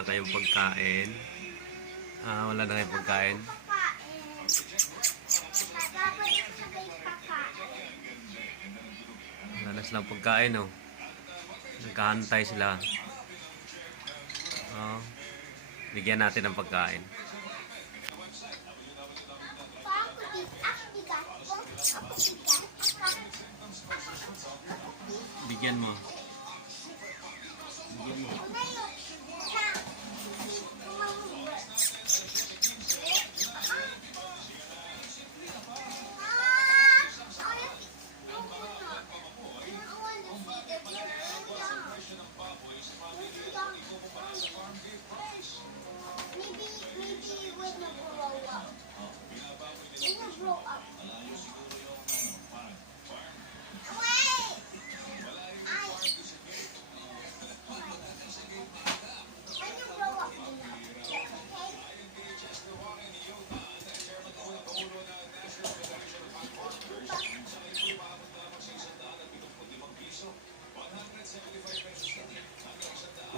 na kayong pagkain. Wala na kayong pagkain. Wala na silang pagkain, oh. Nagkahantay sila. Bigyan natin ng pagkain. Bigyan mo. Bigyan mo.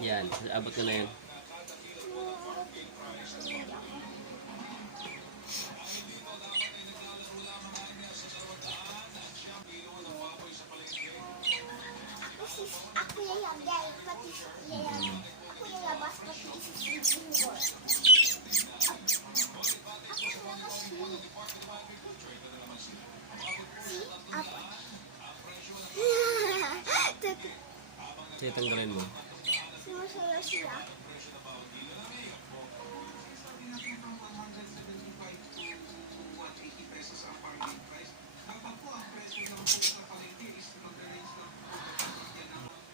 Yan, abot ko na yan. Aku yang gay, pati yang aku yang labas pati isi bubur. Si apa? Sige, tanggalin mo. Sumasaya siya.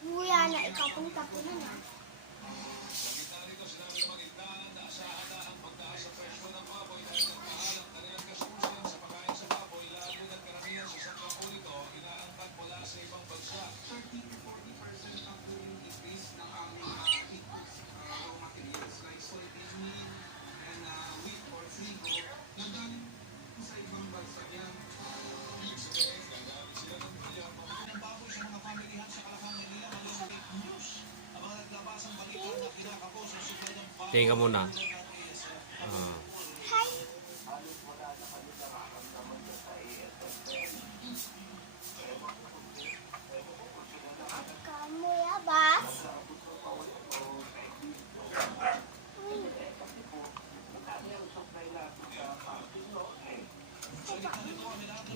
Kuya na ikaw pong tapunan na. Tingin ka muna. Hi. Kamu ya, Bas?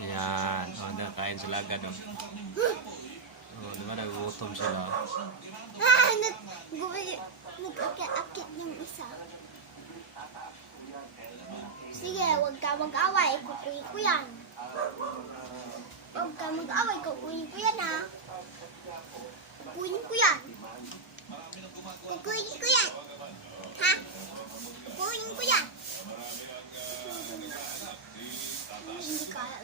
Yan. Kain sila agad. Di ba nagugutom sila? Nag-akit yung isa. Sige, huwag ka mag-away. Kukuyin ko yan. Huwag ka mag-away. Kukuyin ko yan, ha? Kukuyin ko yan. Kukuyin ko yan. Ha? Kukuyin ko yan. Hindi kaya.